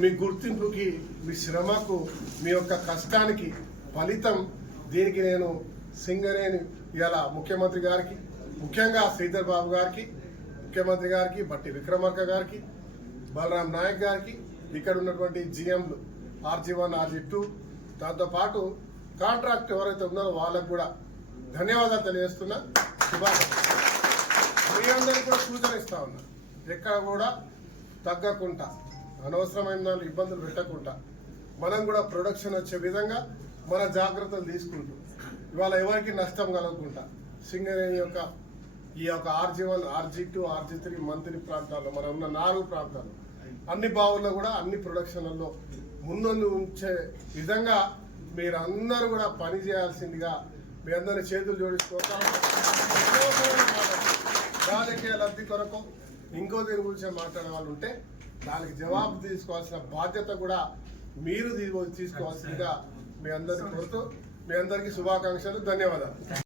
మీ గుర్తింపుకి, మీ శ్రమకు, మీ యొక్క కష్టానికి ఫలితం దీనికి నేను సింగరేణి ఇవాళ ముఖ్యమంత్రి గారికి, ముఖ్యంగా శ్రీధర్ బాబు గారికి, ముఖ్యమంత్రి గారికి, బట్టి విక్రమార్క గారికి, బలరాం నాయక్ గారికి, ఇక్కడ ఉన్నటువంటి జిఎంలు RG1 RG2 దాంతోపాటు కాంట్రాక్ట్ ఎవరైతే ఉన్నారో వాళ్ళకు కూడా ధన్యవాదాలు తెలియజేస్తున్నా. మీ అందరికీ కూడా సూచన ఇస్తా ఉన్నా, ఎక్కడ కూడా తగ్గకుండా, అనవసరమైన ఇబ్బందులు పెట్టకుండా మనం కూడా ప్రొడక్షన్ వచ్చే విధంగా మన జాగ్రత్తలు తీసుకుంటూ ఇవాళ ఎవరికి నష్టం కలగకుండా సింగరేణి యొక్క ఈ యొక్క RG1 RG2 RG3 మంత్రి ప్రాంతాల్లో మనం ఉన్న 4 ప్రాంతాలు అన్ని బావుల్లో కూడా అన్ని ప్రొడక్షన్లలో ముందు ఉంచే విధంగా మీరందరూ కూడా పని చేయాల్సిందిగా మీ అందరినీ చేతులు జోడించుకోవటం, రాజకీయ లబ్ధి కొరకు ఇంకో దీని గురించి మాట్లాడే వాళ్ళు ఉంటే దానికి జవాబు తీసుకోవాల్సిన బాధ్యత కూడా మీరు తీసుకోవాల్సిందిగా మీ అందరినీ కోరుతూ మీ అందరికీ శుభాకాంక్షలు, ధన్యవాదాలు.